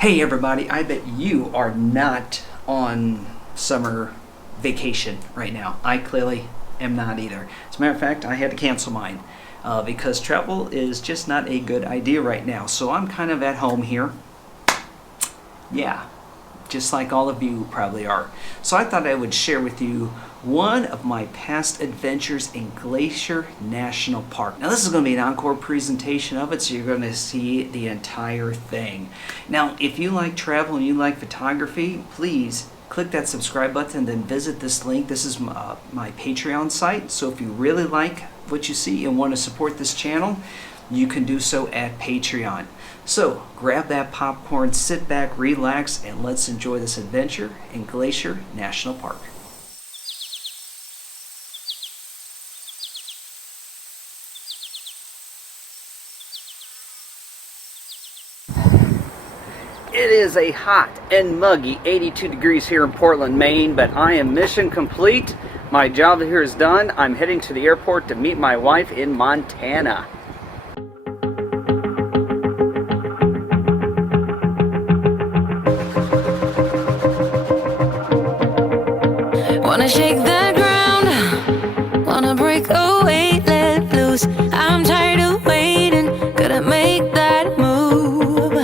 Hey everybody, I bet you are not on summer vacation right now. I clearly am not either. As a matter of fact, I had to cancel mine because travel is just not a good idea right now. So I'm kind of at home here. Yeah, just like all of you probably are. So I thought I would share with you one of my past adventures in Glacier National Park. Now this is going to be an encore presentation of it, so you're going to see the entire thing. Now if you like travel and you like photography, please click that subscribe button and then visit this link. This is my Patreon site, so if you really like what you see and want to support this channel, you can do so at Patreon. So grab that popcorn, sit back, relax, and let's enjoy this adventure in Glacier National Park. It is a hot and muggy 82 degrees here in Portland, Maine, but I am mission complete. My job here is done. I'm heading to the airport to meet my wife in Montana. Wanna shake the ground, wanna break away, let loose. I'm tired of waiting, gotta make that move.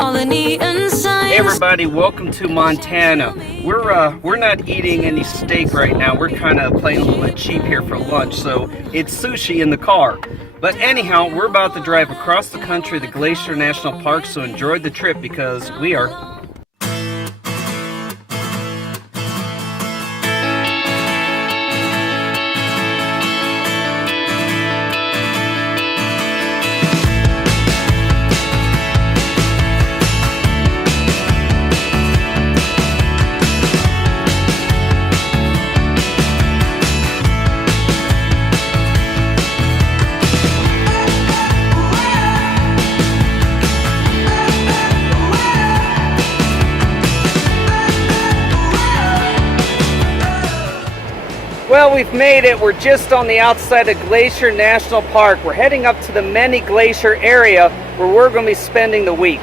All the neon signs. Hey everybody, welcome to Montana. We're not eating any steak right now. We're kind of playing a little bit cheap here for lunch, so it's sushi in the car. But anyhow, we're about to drive across the country to Glacier National Park, so enjoy the trip because we are. Well, we've made it. We're just on the outside of Glacier National Park. We're heading up to the Many Glacier area where we're going to be spending the week.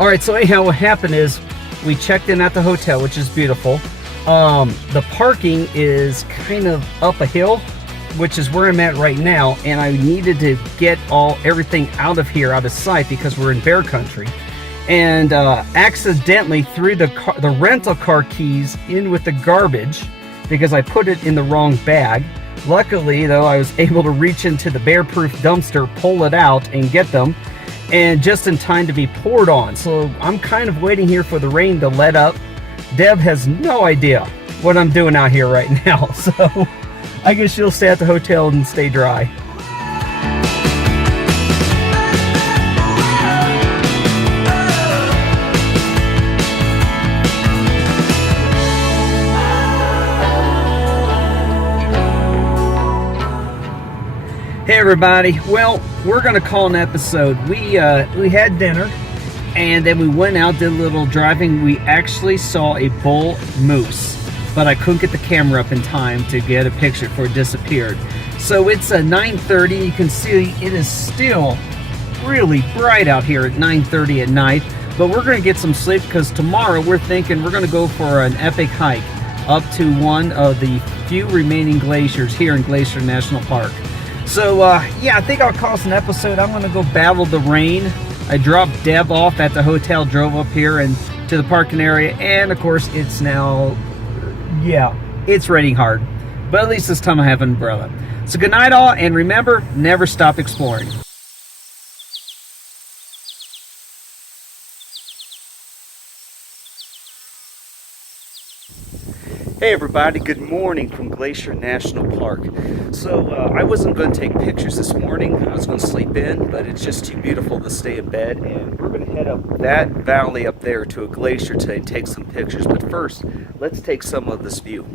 Alright, so anyhow, what happened is we checked in at the hotel, which is beautiful. The parking is kind of up a hill, which is where I'm at right now, and I needed to get everything out of here, out of sight, because we're in bear country. And accidentally threw the rental car keys in with the garbage because I put it in the wrong bag. Luckily, though, I was able to reach into the bear-proof dumpster, pull it out, and get them, and just in time to be poured on. So I'm kind of waiting here for the rain to let up. Deb has no idea what I'm doing out here right now, so I guess she'll stay at the hotel and stay dry. Hey everybody, well, we're gonna call an episode. We had dinner and then we went out, did a little driving. We actually saw a bull moose, but I couldn't get the camera up in time to get a picture before it disappeared. So it's 9:30. You can see it is still really bright out here at 9:30 at night, but we're gonna get some sleep because tomorrow we're thinking we're gonna go for an epic hike up to one of the few remaining glaciers here in Glacier National Park. So yeah, I think I'll call this an episode. I'm gonna go battle the rain. I dropped Deb off at the hotel, drove up here and to the parking area, and of course it's now, yeah, it's raining hard. But at least this time I have an umbrella. So good night all, and remember, never stop exploring. Hey everybody, good morning from Glacier National Park. So I wasn't going to take pictures this morning. I was going to sleep in, but it's just too beautiful to stay in bed, and we're going to head up that valley up there to a glacier today and take some pictures. But first, let's take some of this view.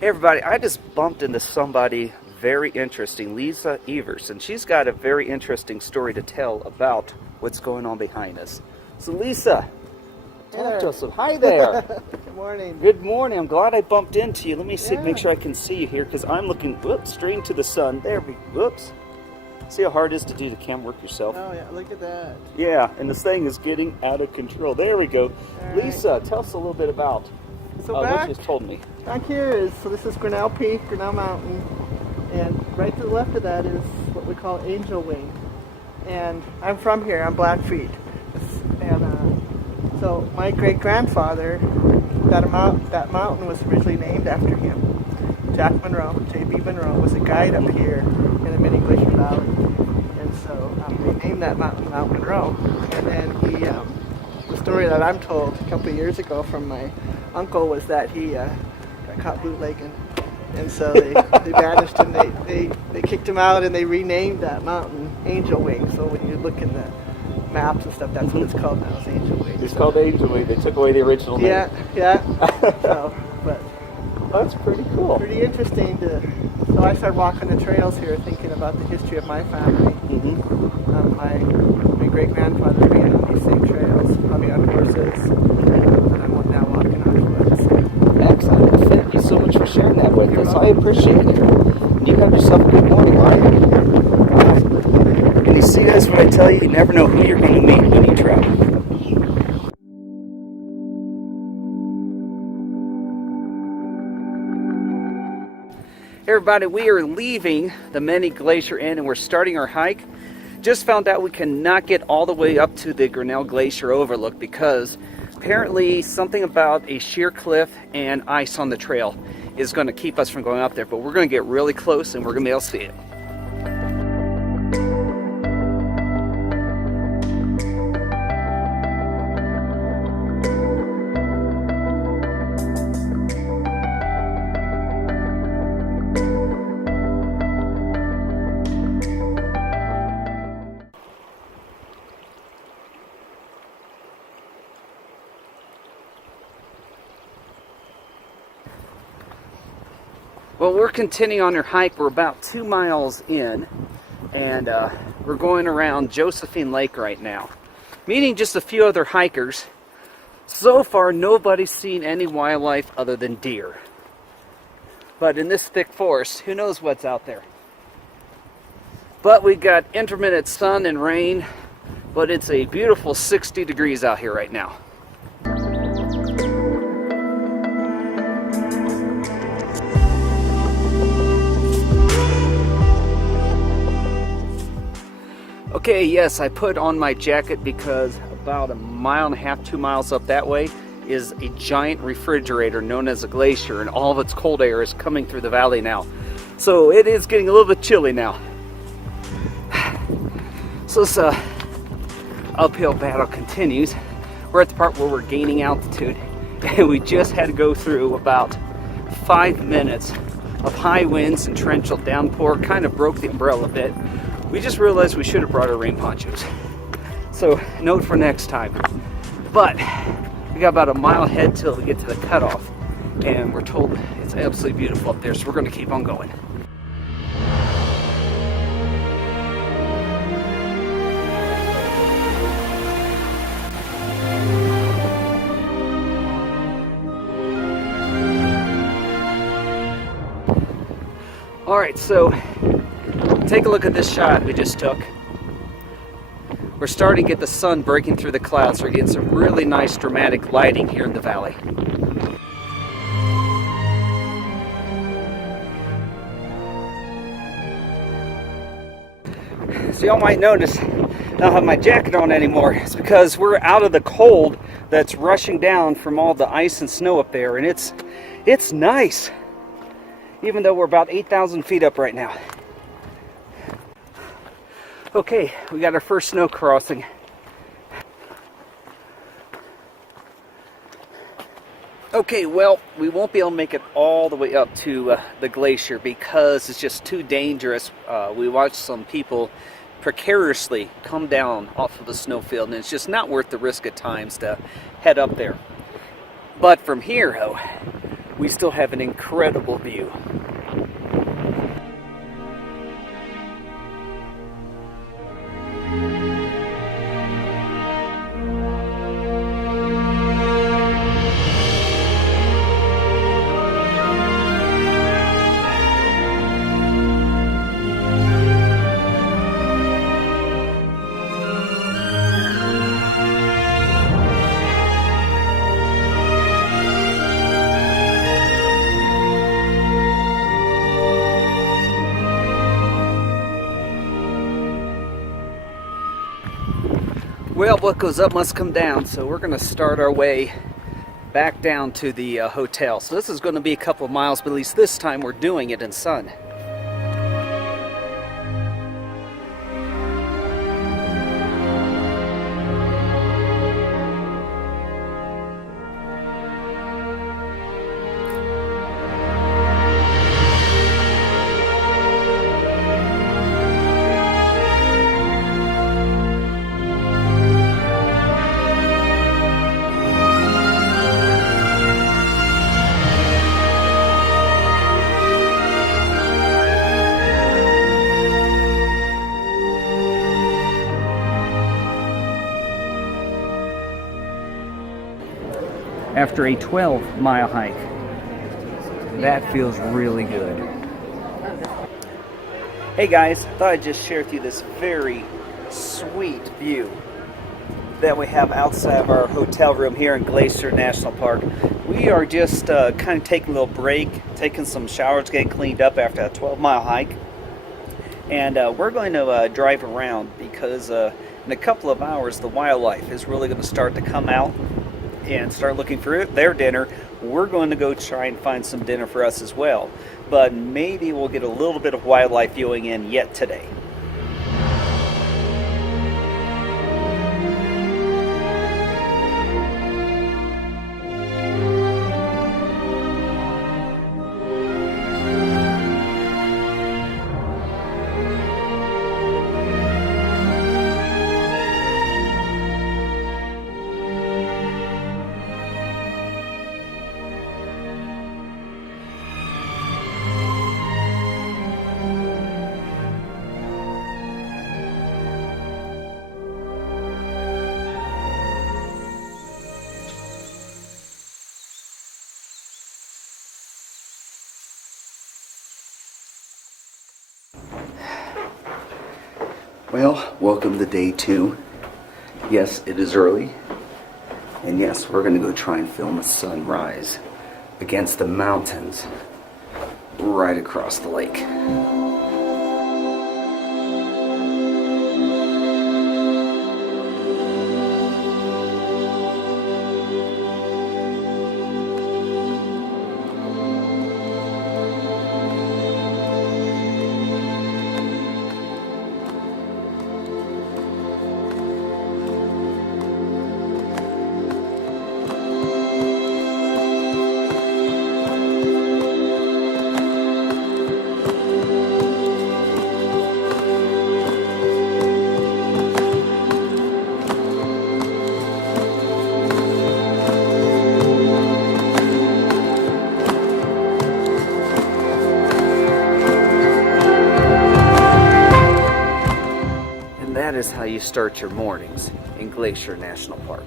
Hey everybody, I just bumped into somebody very interesting, Lisa Evers, and she's got a very interesting story to tell about what's going on behind us. So Lisa, talk to us. Hi there. Good morning. Good morning. I'm glad I bumped into you. Let me see, make sure I can see you here because I'm looking straight into the sun. There we whoops. See how hard it is to do the cam work yourself? Oh yeah, look at that. Yeah, and this thing is getting out of control. There we go. All Lisa, tell us a little bit about what you just told me. Back here is, so this is Grinnell Peak, Grinnell Mountain, and right to the left of that is what we call Angel Wing. And I'm from here, I'm Blackfeet. And so my great-grandfather, that mountain was originally named after him. Jack Monroe, J.B. Monroe, was a guide up here in the Many Glacier Valley. And so they named that mountain Mount Monroe. And then the story that I'm told a couple of years ago from my uncle was that he got caught bootlegging, and so they banished him. They kicked him out, and they renamed that mountain Angel Wing. So when you look in the maps and stuff, that's what it's called now. It's Angel Wing. It's called Angel Wing. They took away the original name. Yeah. So, but that's pretty cool. Pretty interesting So I started walking the trails here, thinking about the history of my family. My great grandfather ran on these same trails, probably on horses. I'm now walking on foot. So. Excellent. Thank you so much for sharing that with us. I appreciate it. You have yourself a good morning, all right? And you see, guys, what I tell you, you never know who you're going to meet when you travel. Hey everybody, we are leaving the Many Glacier Inn and we're starting our hike. Just found out we cannot get all the way up to the Grinnell Glacier overlook because apparently something about a sheer cliff and ice on the trail is going to keep us from going up there, but we're going to get really close and we're going to be able to see it. Well, we're continuing on our hike. We're about 2 miles in, and we're going around Josephine Lake right now, meeting just a few other hikers. So far, nobody's seen any wildlife other than deer. But in this thick forest, who knows what's out there? But we got intermittent sun and rain, but it's a beautiful 60 degrees out here right now. Okay, yes, I put on my jacket because about 1.5 miles, 2 miles up that way is a giant refrigerator known as a glacier, and all of its cold air is coming through the valley now. So it is getting a little bit chilly now. So this uphill battle continues. We're at the part where we're gaining altitude, and we just had to go through about 5 minutes of high winds and torrential downpour. Kind of broke the umbrella a bit. We just realized we should have brought our rain ponchos. So, note for next time. But, we got about 1 mile ahead till we get to the cutoff. And we're told it's absolutely beautiful up there, so we're going to keep on going. Alright, so take a look at this shot we just took. We're starting to get the sun breaking through the clouds. We're getting some really nice dramatic lighting here in the valley. So y'all might notice I don't have my jacket on anymore. It's because we're out of the cold that's rushing down from all the ice and snow up there, and it's nice, even though we're about 8,000 feet up right now. Okay, we got our first snow crossing. Okay, well, we won't be able to make it all the way up to the glacier because it's just too dangerous. We watched some people precariously come down off of the snowfield, and it's just not worth the risk at times to head up there. But from here, though, we still have an incredible view. Well, what goes up must come down, so we're going to start our way back down to the hotel. So this is going to be a couple of miles, but at least this time we're doing it in sun. After a 12-mile hike, that feels really good. Hey guys, I thought I'd just share with you this very sweet view that we have outside of our hotel room here in Glacier National Park. We are just kind of taking a little break, taking some showers, getting cleaned up after a 12-mile hike. And we're going to drive around because in a couple of hours the wildlife is really going to start to come out and start looking for their dinner. We're going to go try and find some dinner for us as well. But maybe we'll get a little bit of wildlife viewing in yet today. Well, welcome to day 2. Yes, it is early. And yes, we're going to go try and film a sunrise against the mountains right across the lake. That is how you start your mornings in Glacier National Park.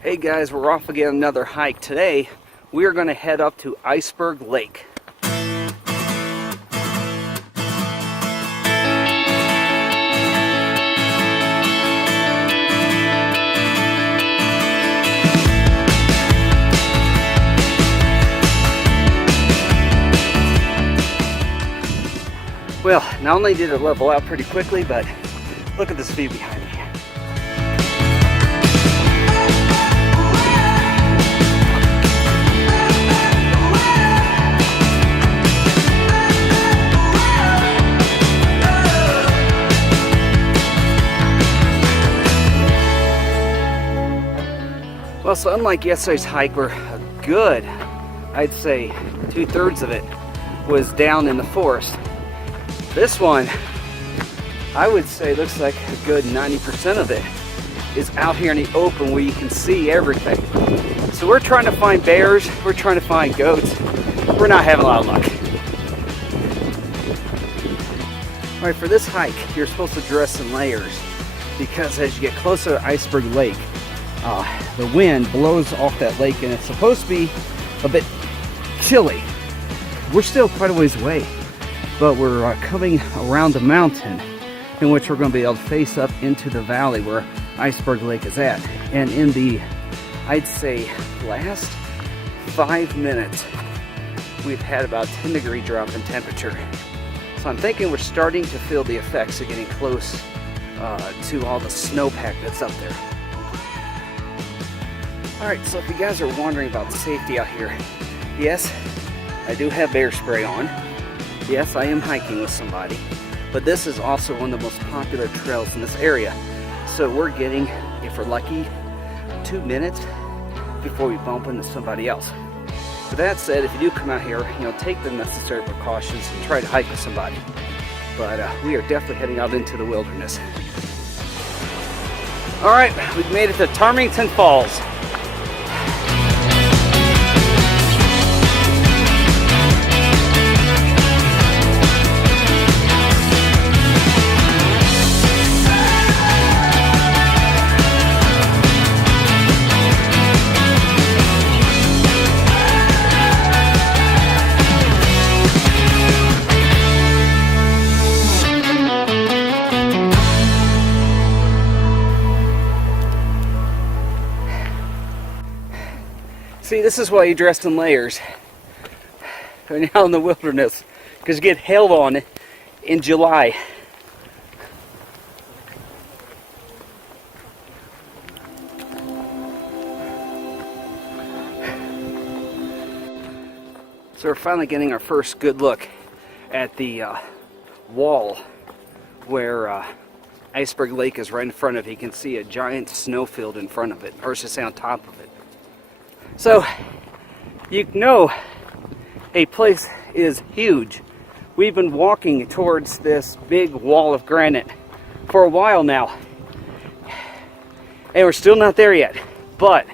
Hey guys, we're off again another hike. Today we are going to head up to Iceberg Lake. Well, not only did it level out pretty quickly, but look at this view behind me. Well, so unlike yesterday's hike, where a good, I'd say 2/3 of it was down in the forest, this one, I would say, looks like a good 90% of it is out here in the open where you can see everything. So we're trying to find bears, we're trying to find goats. We're not having a lot of luck. All right, for this hike, you're supposed to dress in layers because as you get closer to Iceberg Lake, the wind blows off that lake and it's supposed to be a bit chilly. We're still quite a ways away, but we're coming around the mountain in which we're going to be able to face up into the valley where Iceberg Lake is at. And in the, I'd say, last 5 minutes, we've had about 10-degree drop in temperature. So I'm thinking we're starting to feel the effects of getting close to all the snowpack that's up there. All right, so if you guys are wondering about safety out here, yes, I do have bear spray on. Yes, I am hiking with somebody, but this is also one of the most popular trails in this area. So we're getting, if we're lucky, 2 minutes before we bump into somebody else. With that said, if you do come out here, take the necessary precautions and try to hike with somebody. But we are definitely heading out into the wilderness. All right, we've made it to Tarmington Falls. See, this is why you dressed in layers when you're out in the wilderness, because you get hailed on in July. So we're finally getting our first good look at the wall where Iceberg Lake is right in front of it. You can see a giant snowfield in front of it, or should I say on top of it. So, you know a place is huge. We've been walking towards this big wall of granite for a while now. And we're still not there yet. But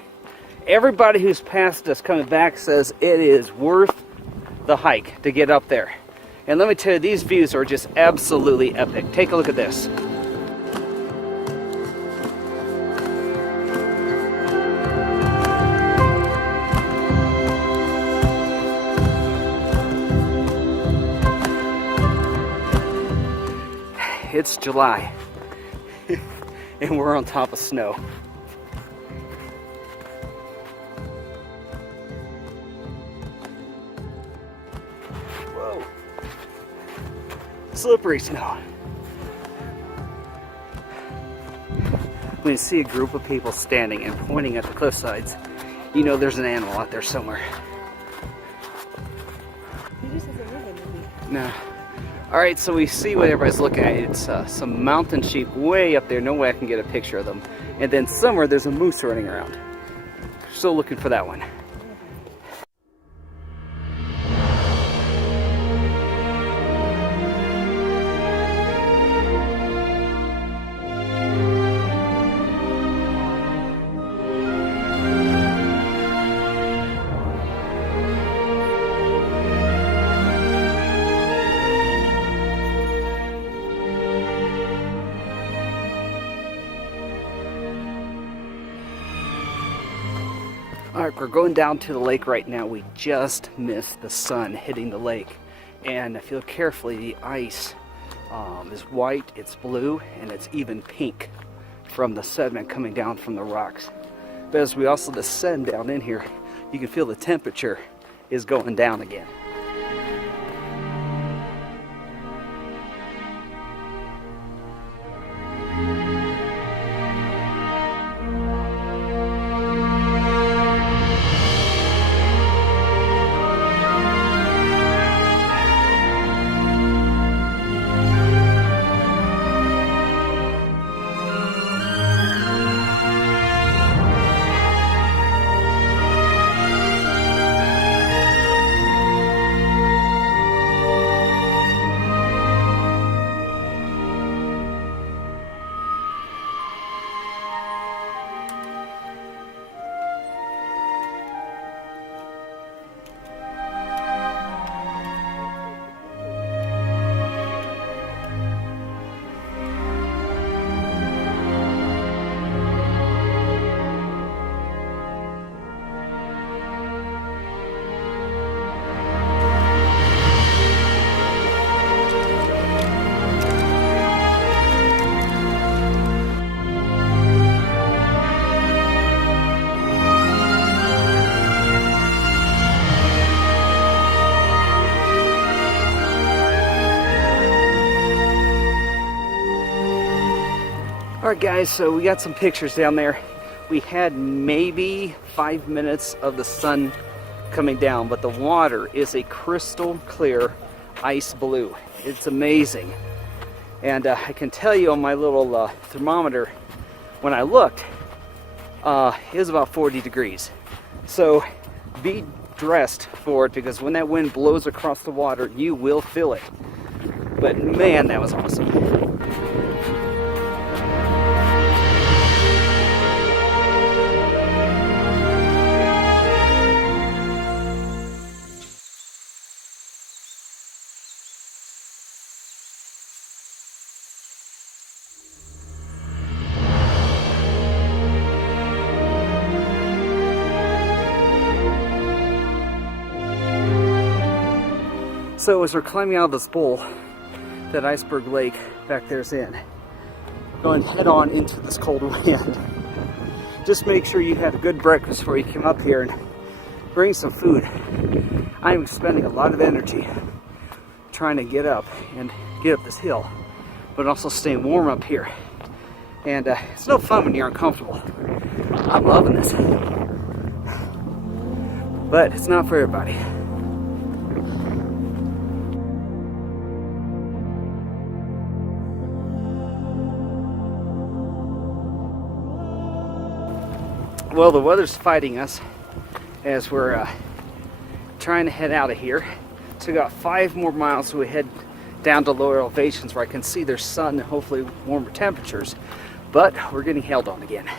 everybody who's passed us coming back says it is worth the hike to get up there. And let me tell you, these views are just absolutely epic. Take a look at this. It's July, and we're on top of snow. Whoa. Slippery snow. When you see a group of people standing and pointing at the cliff sides, you know there's an animal out there somewhere. He just doesn't live in the No. Alright, so we see what everybody's looking at. It's some mountain sheep way up there. No way I can get a picture of them. And then somewhere there's a moose running around. Still looking for that one. Alright, we're going down to the lake right now. We just missed the sun hitting the lake. And if you look carefully, the ice is white, it's blue, and it's even pink from the sediment coming down from the rocks. But as we also descend down in here, you can feel the temperature is going down again. Alright guys, so we got some pictures down there. We had maybe 5 minutes of the sun coming down, but the water is a crystal clear ice blue. It's amazing. And I can tell you on my little thermometer, when I looked, it was about 40 degrees. So be dressed for it, because when that wind blows across the water, you will feel it. But man, that was awesome. So as we're climbing out of this bowl, that iceberg lake back there's in, going head on into this cold wind. Just make sure you had a good breakfast before you come up here, and bring some food. I'm expending a lot of energy trying to get up this hill, but also staying warm up here. And it's no fun when you're uncomfortable. I'm loving this, but it's not for everybody. Well, the weather's fighting us as we're trying to head out of here. So we got 5 more miles so we head down to lower elevations where I can see there's sun and hopefully warmer temperatures. But we're getting held on again.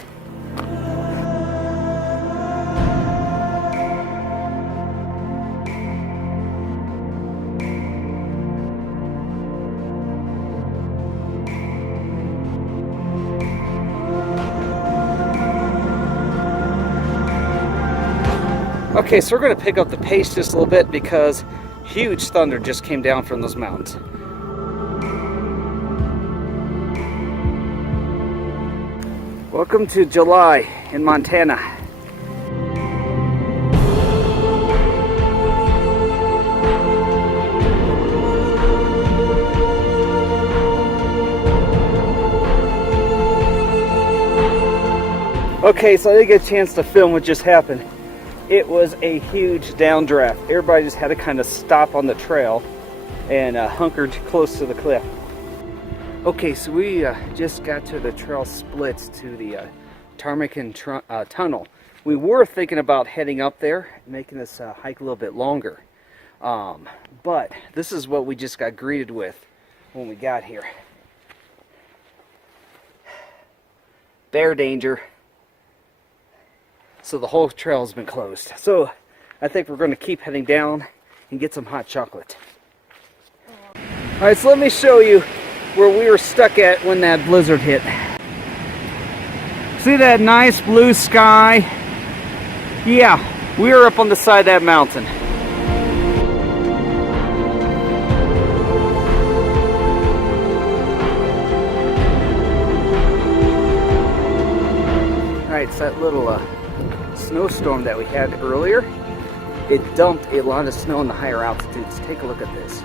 Okay, so we're going to pick up the pace just a little bit because huge thunder just came down from those mountains. Welcome to July in Montana. Okay, so I didn't get a chance to film what just happened. It was a huge downdraft. Everybody just had to kind of stop on the trail and hunkered close to the cliff. Okay, so we just got to the trail splits to the Ptarmigan Tunnel. We were thinking about heading up there and making this hike a little bit longer. But this is what we just got greeted with when we got here. Bear danger. So the whole trail has been closed. So I think we're going to keep heading down and get some hot chocolate. Alright, so let me show you where we were stuck at when that blizzard hit. See that nice blue sky? Yeah, we were up on the side of that mountain. Alright, so that little snowstorm that we had earlier, it dumped a lot of snow in the higher altitudes. Take a look at this.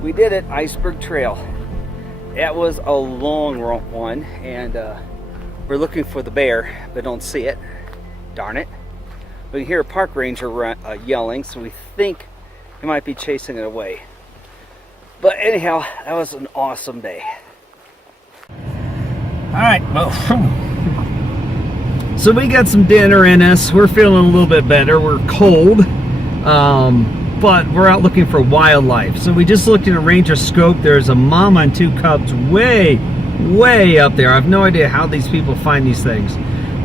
We did it, Iceberg Trail. That was a long one, and we're looking for the bear, but don't see it. Darn it. We can hear a park ranger yelling, so we think he might be chasing it away. But anyhow, that was an awesome day. Alright, well, so we got some dinner in us. We're feeling a little bit better. We're cold. but we're out looking for wildlife. So we just looked in a ranger scope. There's a mama and 2 cubs way up there. I have no idea how these people find these things,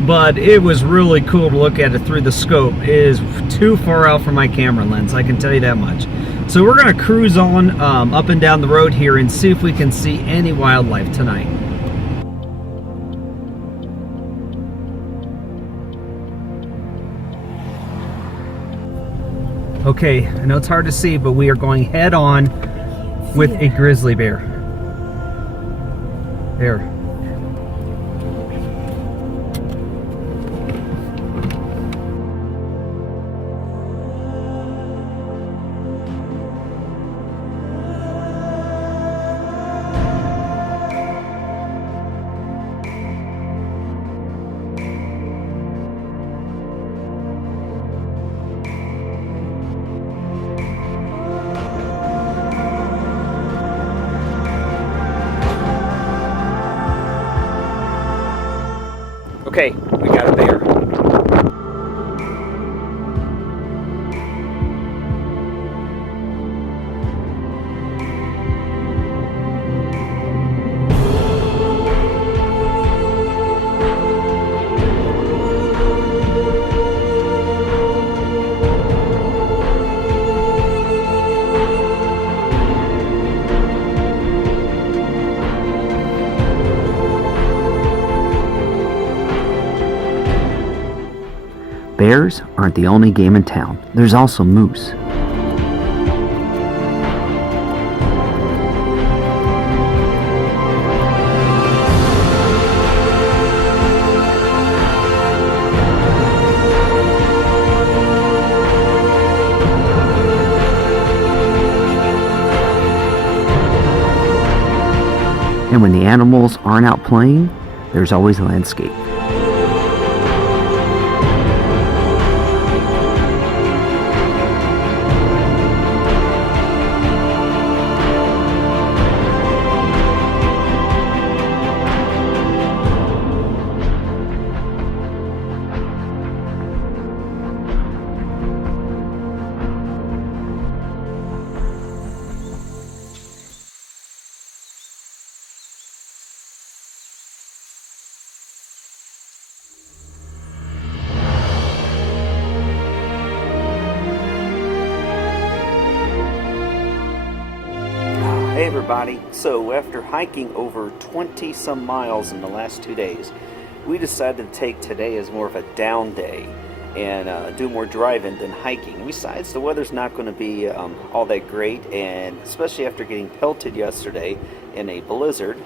but it was really cool to look at it through the scope. It is too far out from my camera lens, I can tell you that much. So we're gonna cruise on up and down the road here and see if we can see any wildlife tonight. Okay, I know it's hard to see, but we are going head on with a grizzly bear. There. Okay, we got a bear. Bears aren't the only game in town. There's also moose. And when the animals aren't out playing, there's always a landscape. Hey everybody, so after hiking over 20 some miles in the last 2 days, we decided to take today as more of a down day and do more driving than hiking. Besides, the weather's not going to be all that great, and especially after getting pelted yesterday in a blizzard,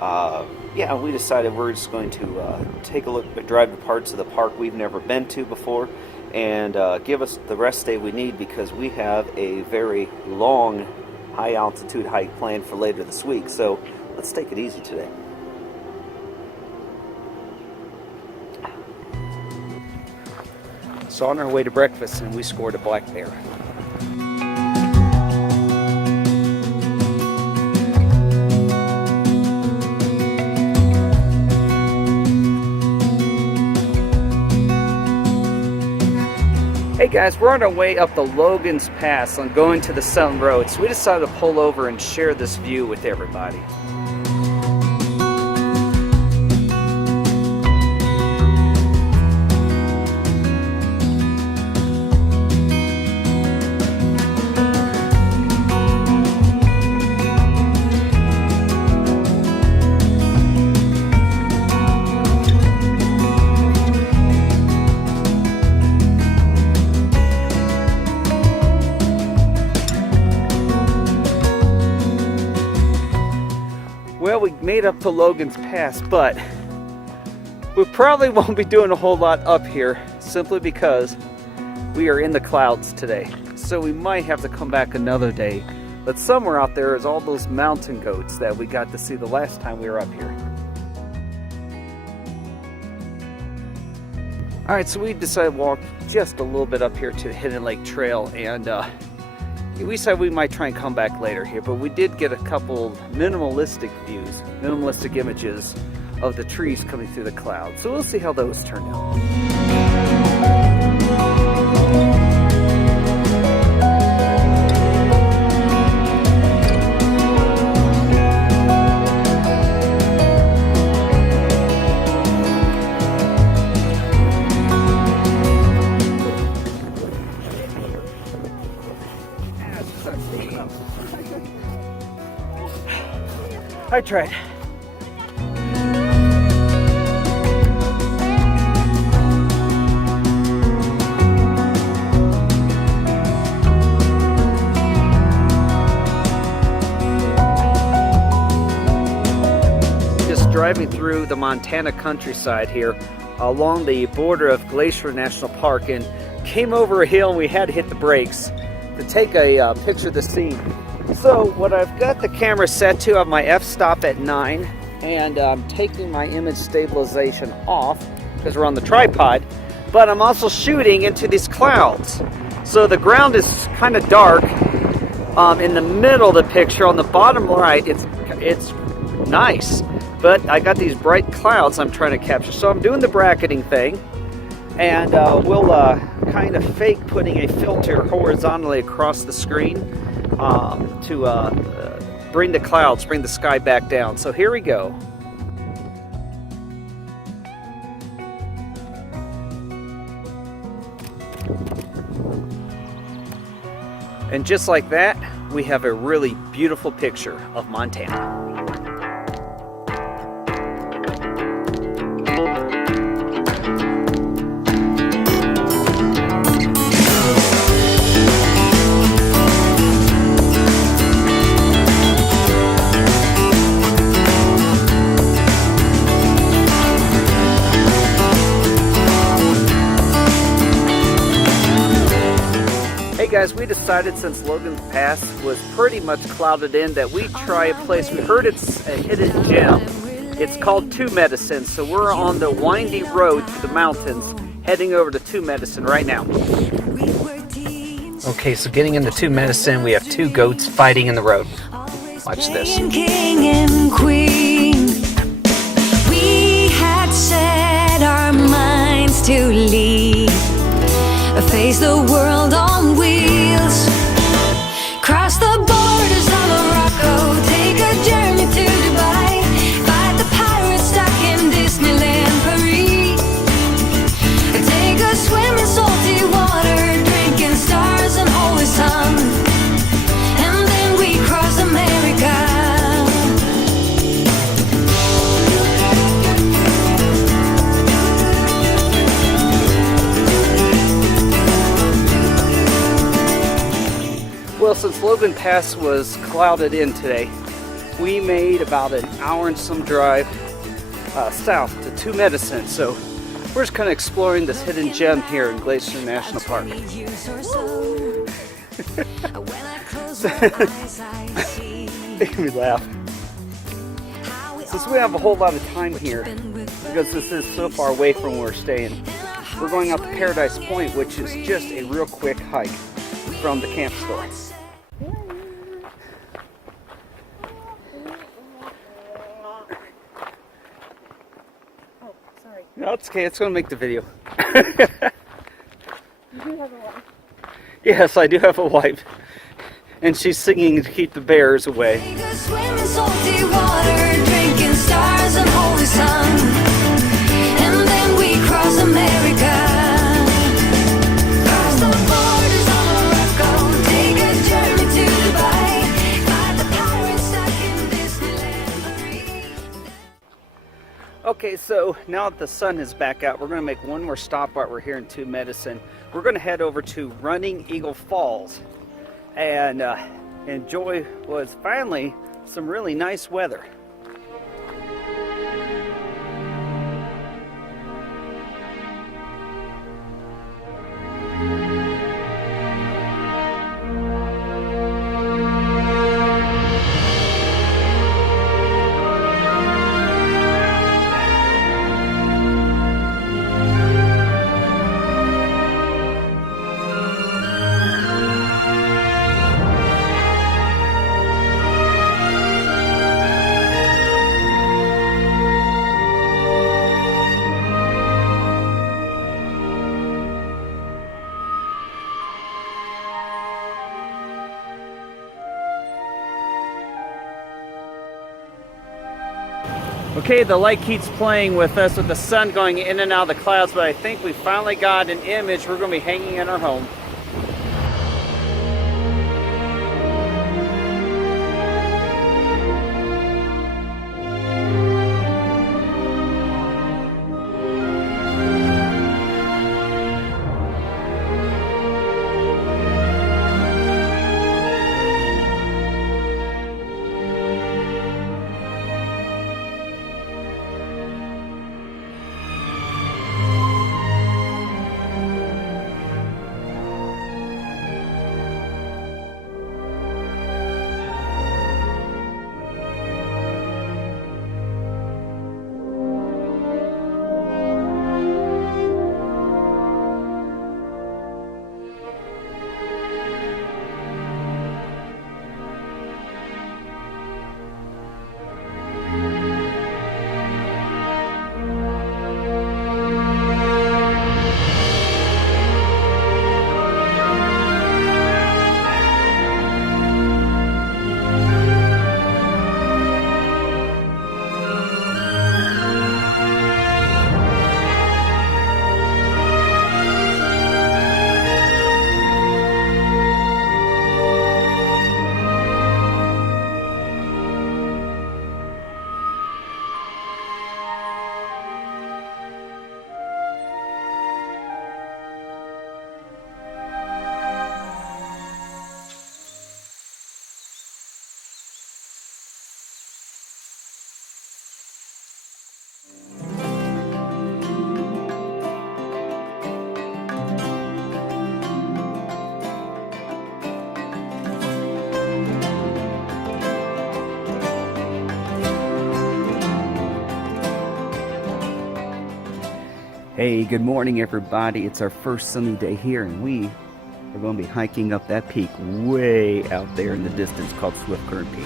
yeah, we decided we're just going to take a look, drive the parts of the park we've never been to before, and give us the rest day we need, because we have a very long high altitude hike planned for later this week. So let's take it easy today. So on our way to breakfast, and we scored a black bear. Hey guys, we're on our way up the Logan's Pass on going to the Sun Road, so we decided to pull over and share this view with everybody. Well, we made up to Logan's Pass, but we probably won't be doing a whole lot up here, simply because we are in the clouds today. So we might have to come back another day. But somewhere out there is all those mountain goats that we got to see the last time we were up here. Alright, so we decided to walk just a little bit up here to the Hidden Lake Trail, and we said we might try and come back later here, but we did get a couple minimalistic views, minimalistic images of the trees coming through the clouds. So we'll see how those turn out. sneaking up. I tried. Just driving through the Montana countryside here along the border of Glacier National Park, and came over a hill and we had to hit the brakes to take a picture of the scene. So what I've got the camera set to, I have my f-stop at 9, and I'm taking my image stabilization off because we're on the tripod, but I'm also shooting into these clouds. So the ground is kind of dark. In the middle of the picture, on the bottom right, it's nice, but I got these bright clouds I'm trying to capture. So I'm doing the bracketing thing, and we'll kind of fake putting a filter horizontally across the screen to bring the clouds, bring the sky back down. So here we go. And just like that, we have a really beautiful picture of Montana. Guys, we decided since Logan Pass was pretty much clouded in that we try a place. We heard it's a hidden gem. It's called Two Medicine. So we're on the windy road to the mountains heading over to Two Medicine right now. Okay, so getting into Two Medicine, we have two goats fighting in the road. Watch this. King and queen, we had set our minds to leave, face the world on wheels, cross the borders of Morocco, take a journey to Dubai, fight the pirates stuck in Disneyland Paris, take a swim in salty water, drinking stars and always sun, and then we cross America. Well, since Logan Pass was clouded in today, we made about an hour and some drive south to Two Medicine. So we're just kind of exploring this hidden gem here in Glacier National Park. Make me laugh. Since we have a whole lot of time here, because this is so far away from where we're staying, we're going out to Paradise Point, which is just a real quick hike from the camp store. No, it's okay. It's going to make the video. You do have a wife. Yes, I do have a wife. And she's singing to keep the bears away. Take a swim in salty water, drinking stars and holy sun, and then we cross America. Cross the borders of Morocco, take a journey to Dubai, fight the pirates stuck in Disneyland. Okay, so now that the sun is back out, we're going to make one more stop while we're here in Two Medicine. We're going to head over to Running Eagle Falls and enjoy what's finally some really nice weather. Okay, the light keeps playing with us with the sun going in and out of the clouds, but I think we finally got an image we're going to be hanging in our home. Hey, good morning everybody. It's our first sunny day here and we are going to be hiking up that peak way out there in the distance called Swift Current Peak.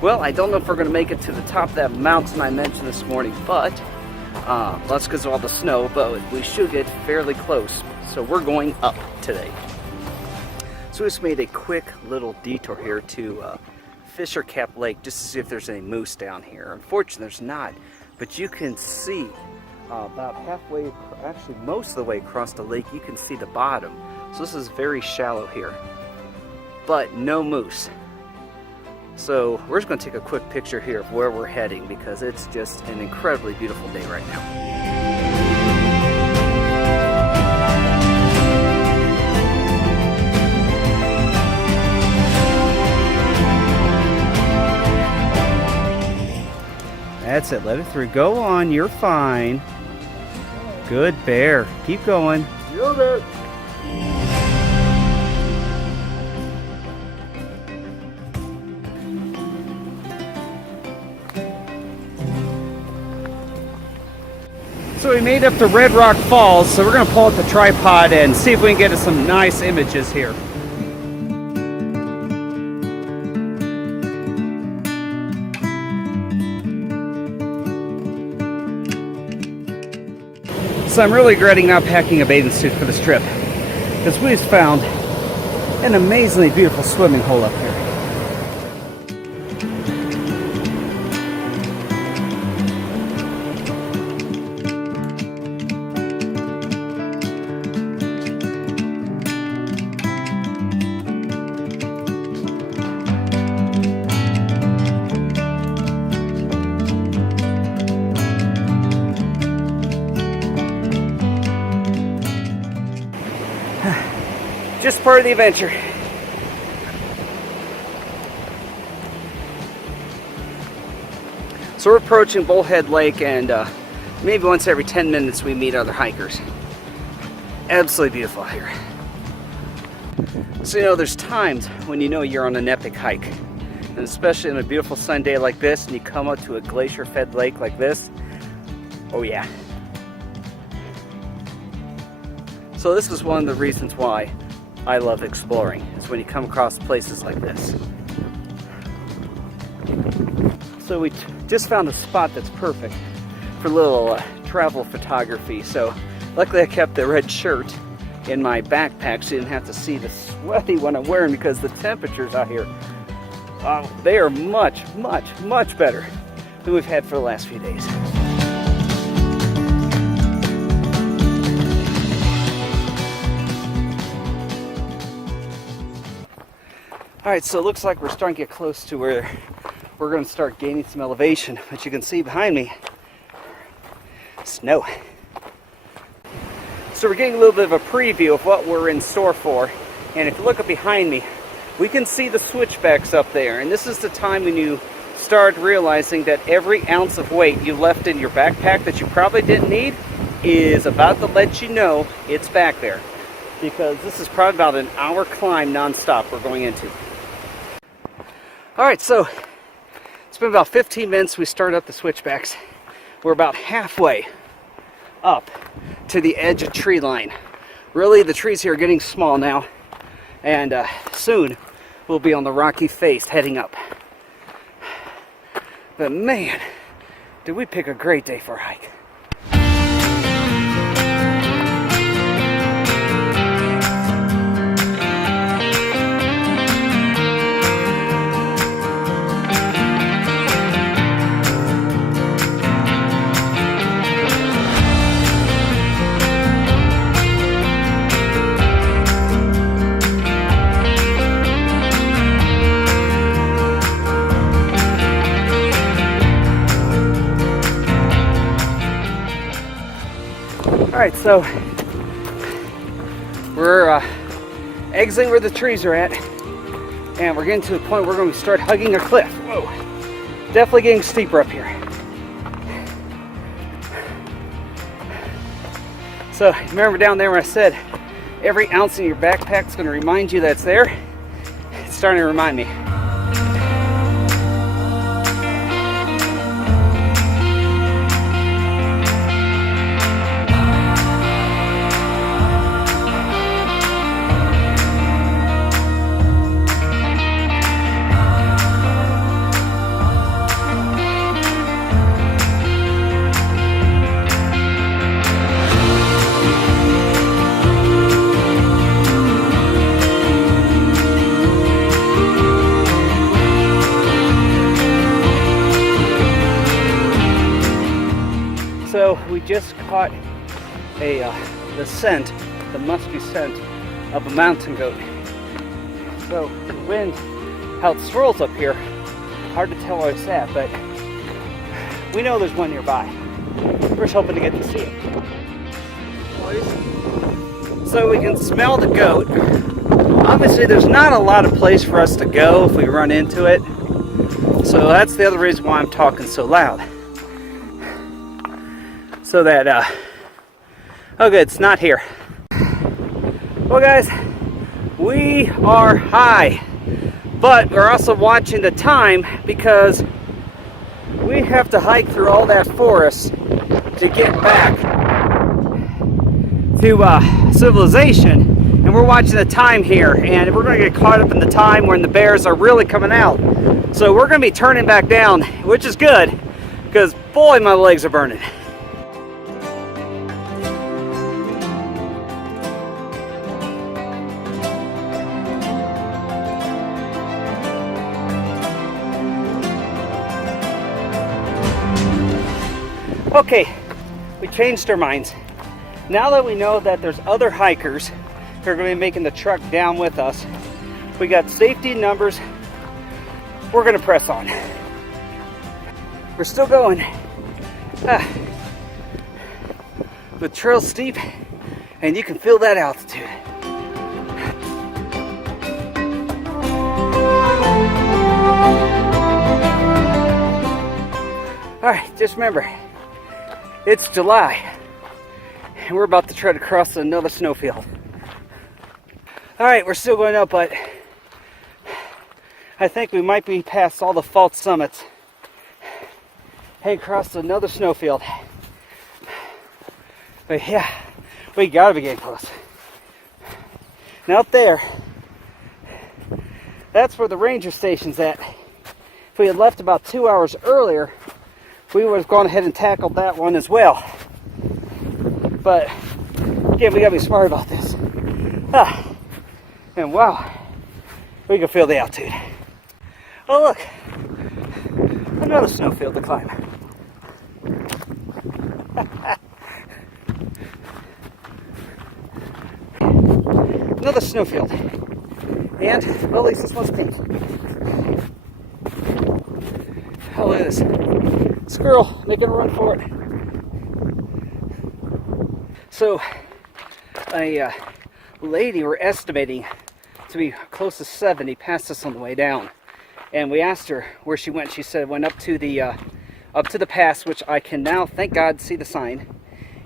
Well, I don't know if we're going to make it to the top of that mountain I mentioned this morning, but that's because of all the snow, but we should get fairly close. So we're going up today. So we just made a quick little detour here to Fisher Cap Lake just to see if there's any moose down here. Unfortunately, there's not, but you can see about halfway, actually most of the way across the lake, you can see the bottom. So this is very shallow here, but no moose. So we're just going to take a quick picture here of where we're heading because it's just an incredibly beautiful day right now. That's it, let it through. Go on, you're fine. Good bear. Keep going. Yoder. So we made up to Red Rock Falls, so we're going to pull out the tripod and see if we can get some nice images here. So I'm really regretting not packing a bathing suit for this trip because we just found an amazingly beautiful swimming hole up here. Just part of the adventure. So we're approaching Bullhead Lake, and maybe once every 10 minutes we meet other hikers. Absolutely beautiful out here. So you know, there's times when you know you're on an epic hike, and especially on a beautiful sunny day like this, and you come up to a glacier-fed lake like this. Oh yeah. So this is one of the reasons why I love exploring, is when you come across places like this. So we just found a spot that's perfect for a little travel photography. So luckily I kept the red shirt in my backpack so you didn't have to see the sweaty one I'm wearing, because the temperatures out here, they are much, much, much better than we've had for the last few days. Alright, so it looks like we're starting to get close to where we're going to start gaining some elevation, but you can see behind me, snow. So we're getting a little bit of a preview of what we're in store for, and if you look up behind me, we can see the switchbacks up there, and this is the time when you start realizing that every ounce of weight you left in your backpack that you probably didn't need is about to let you know it's back there, because this is probably about an hour climb non-stop we're going into. Alright, so it's been about 15 minutes. We started up the switchbacks. We're about halfway up to the edge of tree line. Really, the trees here are getting small now, and soon we'll be on the rocky face heading up. But man, did we pick a great day for a hike. Alright, so we're exiting where the trees are at, and we're getting to the point where we're going to start hugging a cliff. Whoa, definitely getting steeper up here. So remember down there when I said every ounce in your backpack is going to remind you that it's there? It's starting to remind me. just caught the scent, the musky scent of a mountain goat. So the wind, how it swirls up here, hard to tell where it's at, but we know there's one nearby. We're just hoping to get to see it. So we can smell the goat. Obviously there's not a lot of place for us to go if we run into it. So that's the other reason why I'm talking so loud. So that, okay, it's not here. Well guys, we are high, but we're also watching the time because we have to hike through all that forest to get back to civilization, and we're watching the time here, and we're going to get caught up in the time when the bears are really coming out. So we're going to be turning back down, which is good because boy, my legs are burning. Okay, we changed our minds. Now that we know that there's other hikers who are going to be making the trek down with us, we got safety in numbers, we're going to press on. We're still going. The trail's steep and you can feel that altitude. Alright, just remember, it's July, and we're about to try to cross another snowfield. Alright, we're still going up, but I think we might be past all the false summits and crossed another snowfield. But yeah, we gotta be getting close. And out there, that's where the ranger station's at. If we had left about 2 hours earlier, we would have gone ahead and tackled that one as well. But again, we gotta be smart about this. And wow, we can feel the altitude. Oh look, another snowfield to climb. Another snowfield. And, well, at least this one's pink. Oh, look at this. Squirrel making a run for it. So, a lady we're estimating to be close to 70 passed us on the way down. And we asked her where she went. She said went up to the pass, which I can now, thank God, see the sign.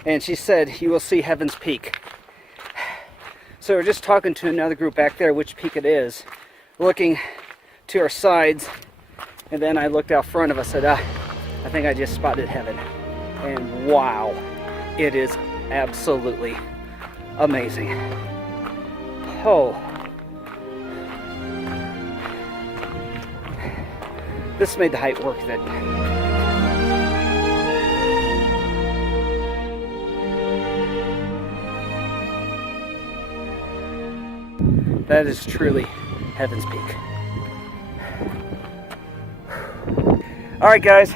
And she said, you will see Heaven's Peak. So we're just talking to another group back there, which peak it is, looking to our sides, and then I looked out front of us and said, I think I just spotted heaven. And wow, it is absolutely amazing. Oh, this made the hike worth it. That is truly Heaven's Peak. Alright guys,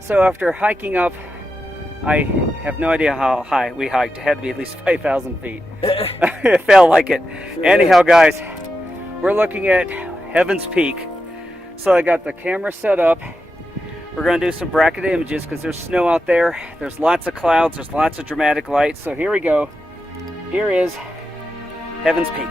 so after hiking up, I have no idea how high we hiked. It had to be at least 5,000 feet. It felt like it. Sure. Anyhow guys, we're looking at Heaven's Peak. So I got the camera set up. We're going to do some bracketed images because there's snow out there. There's lots of clouds. There's lots of dramatic lights. So here we go. Here is Heaven's Peak.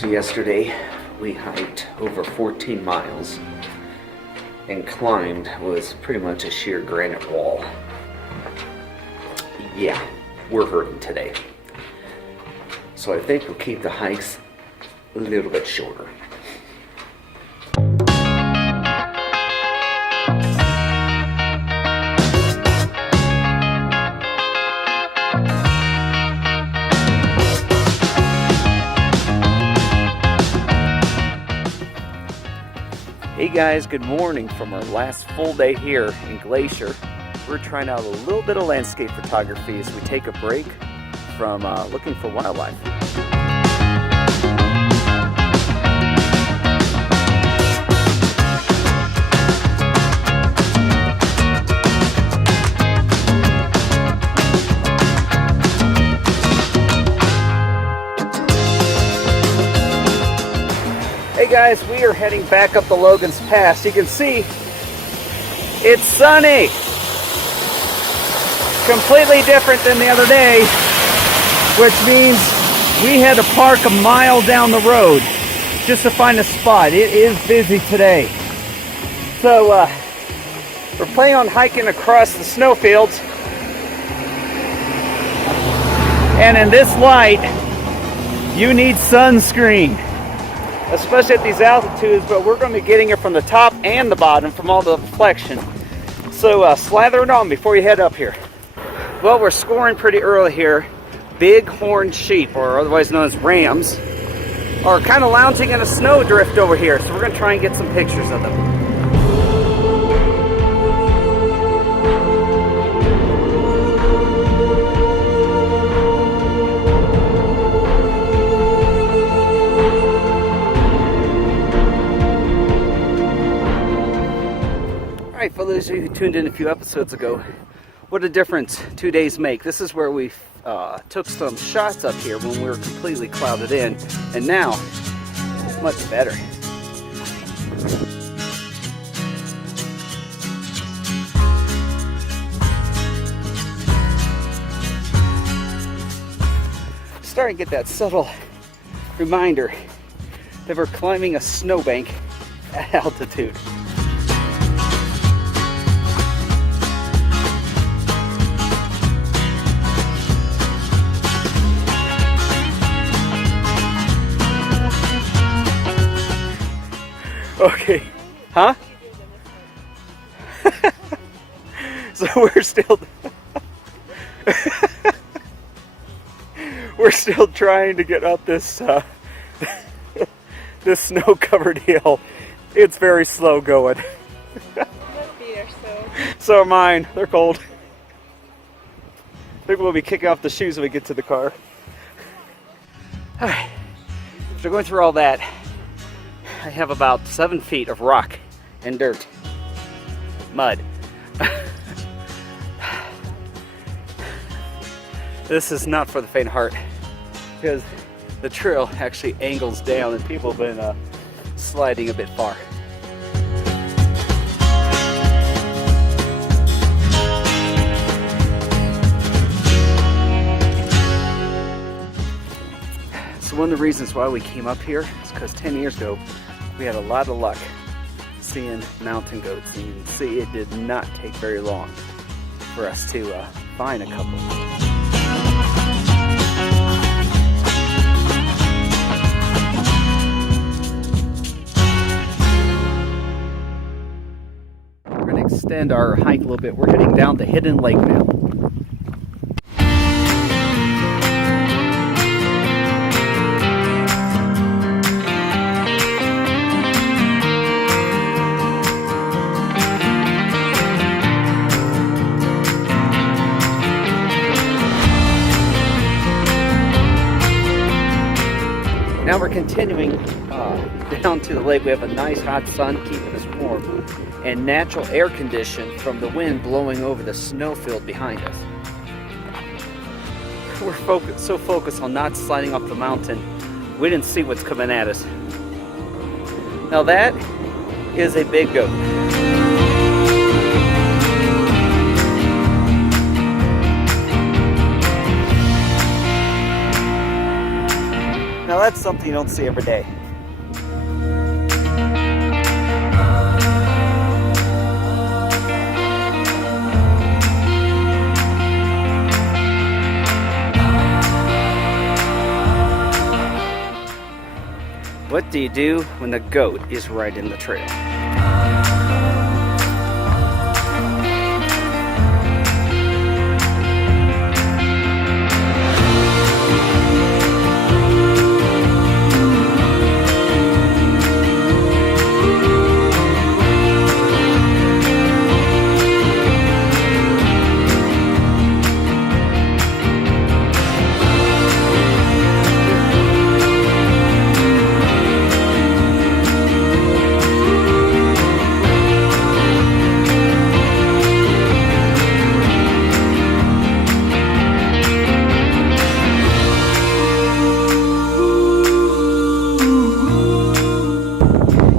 So yesterday we hiked over 14 miles and climbed was pretty much a sheer granite wall. Yeah, we're hurting today. So I think we'll keep the hikes a little bit shorter. Hey guys, good morning from our last full day here in Glacier. We're trying out a little bit of landscape photography as we take a break from looking for wildlife. Hey guys, we are heading back up the Logan's Pass. You can see it's sunny. Completely different than the other day, which means we had to park a mile down the road just to find a spot. It is busy today. So we're planning on hiking across the snowfields. And in this light, you need sunscreen, especially at these altitudes, but we're going to be getting it from the top and the bottom from all the reflection. So slather it on before you head up here. Well, we're scoring pretty early here. Big-horned sheep, or otherwise known as rams, are kind of lounging in a snowdrift over here, so we're going to try and get some pictures of them. Alright, for those of you who tuned in a few episodes ago, what a difference 2 days make. This is where we took some shots up here when we were completely clouded in, and now it's much better. Starting to get that subtle reminder that we're climbing a snowbank at altitude. Okay, huh? So we're still trying to get up this this snow-covered hill. It's very slow going. My feet are so. So are mine. They're cold. I think we'll be kicking off the shoes when we get to the car. All right. After going through all that, I have about 7 feet of rock and dirt, mud. This is not for the faint of heart, because the trail actually angles down and people have been sliding a bit far. So one of the reasons why we came up here is because 10 years ago, we had a lot of luck seeing mountain goats, and you can see it did not take very long for us to find a couple. We're going to extend our hike a little bit. We're heading down to Hidden Lake now. Now we're continuing down to the lake. We have a nice hot sun keeping us warm and natural air condition from the wind blowing over the snowfield behind us. We're so focused on not sliding off the mountain, we didn't see what's coming at us. Now that is a big goat. Now that's something you don't see every day. What do you do when the goat is right in the trail?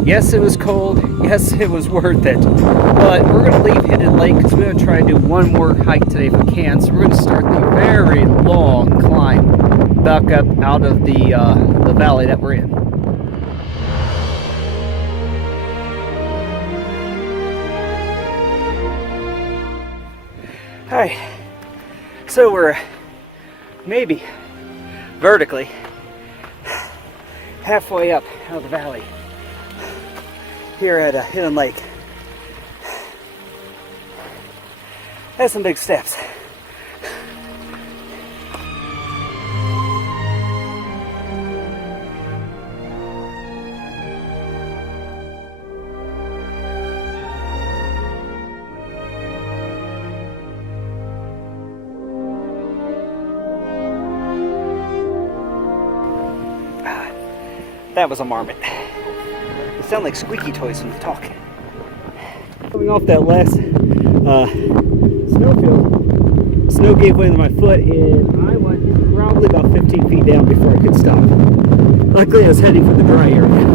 Yes, it was cold. Yes, it was worth it. But we're going to leave Hidden Lake because we're going to try to do one more hike today if we can. So we're going to start the very long climb back up out of the valley that we're in. All right. So we're maybe vertically halfway up out of the valley here at Hidden Lake. That's some big steps. That was a marmot. They sound like squeaky toys when you talk. Coming off that last snowfield, snow gave way under my foot and I went probably about 15 feet down before I could stop. Luckily I was heading for the dry area.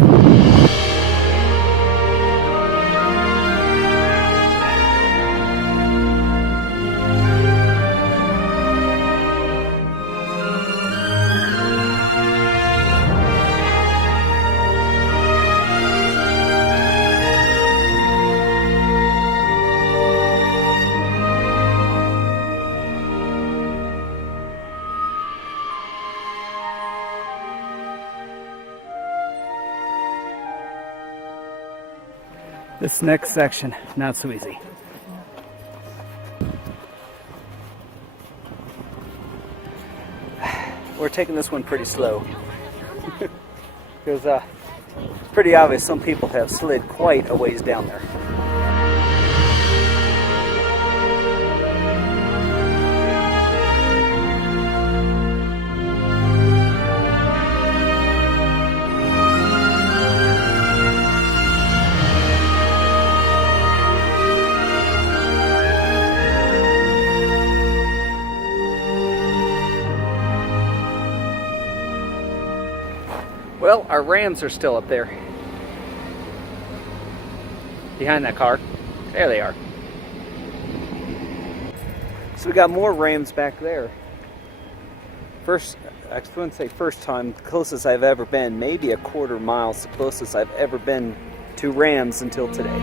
This next section, not so easy. We're taking this one pretty slow. Because it's pretty obvious some people have slid quite a ways down there. Well, our Rams are still up there. Behind that car. There they are. So we got more Rams back there. First, I wouldn't say first time, the closest I've ever been, maybe a quarter mile, the closest I've ever been to Rams until today.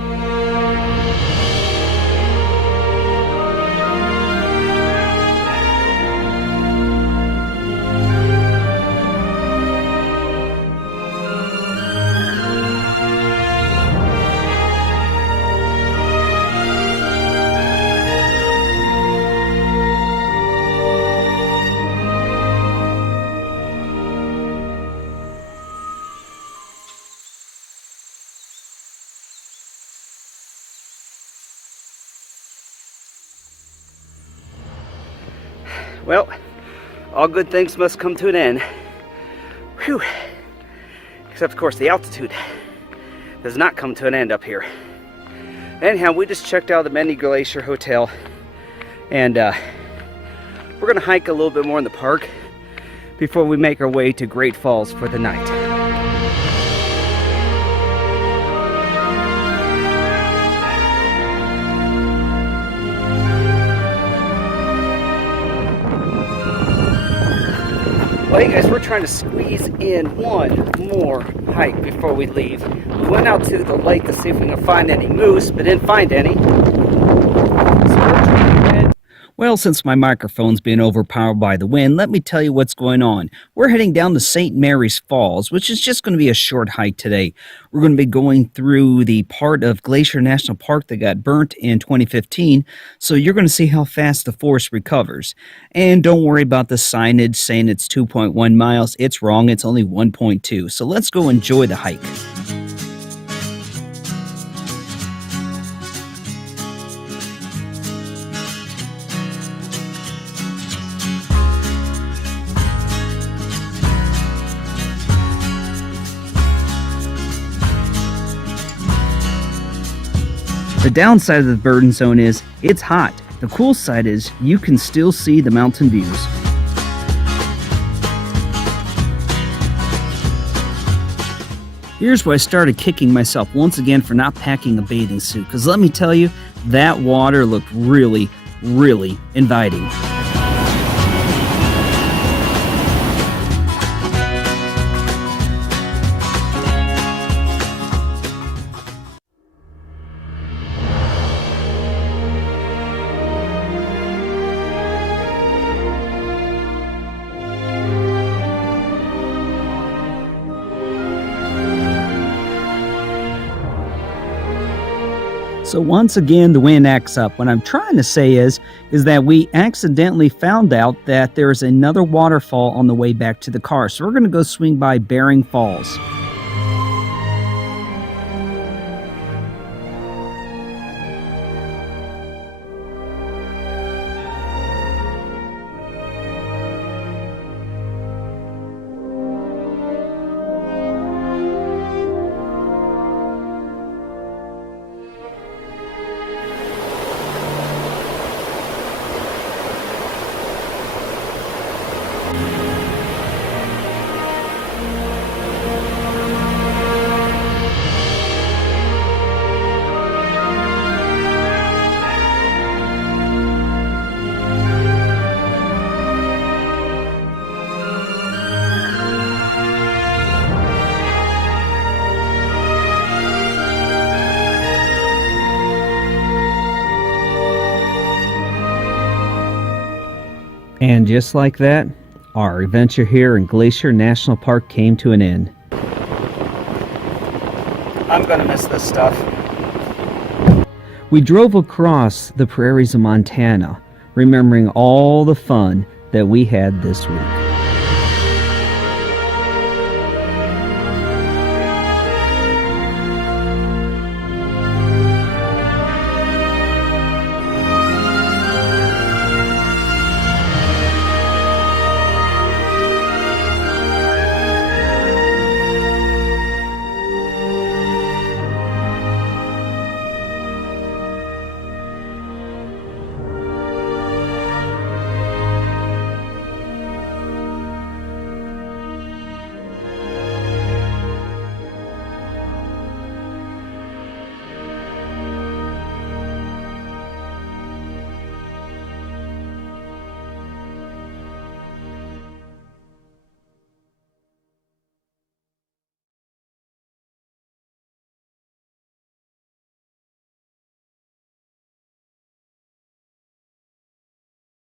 Well, all good things must come to an end. Whew. Except, of course, the altitude does not come to an end up here. Anyhow, we just checked out the Many Glacier Hotel, and we're going to hike a little bit more in the park before we make our way to Great Falls for the night. Well, Hey guys, we're trying to squeeze in one more hike before we leave. We went out to the lake to see if we can find any moose, but didn't find any. Well, since my microphone's being overpowered by the wind, let me tell you what's going on. We're heading down to St. Mary's Falls, which is just going to be a short hike today. We're going to be going through the part of Glacier National Park that got burnt in 2015, so you're going to see how fast the forest recovers. And don't worry about the signage saying it's 2.1 miles. It's wrong, it's only 1.2. So let's go enjoy the hike. The downside of the burden zone is it's hot. The cool side is you can still see the mountain views. Here's where I started kicking myself once again for not packing a bathing suit, because let me tell you, that water looked really, really inviting. So once again, the wind acts up. What I'm trying to say is that we accidentally found out that there's another waterfall on the way back to the car. So we're going to go swing by Bering Falls. And just like that, our adventure here in Glacier National Park came to an end. I'm gonna miss this stuff. We drove across the prairies of Montana, remembering all the fun that we had this week.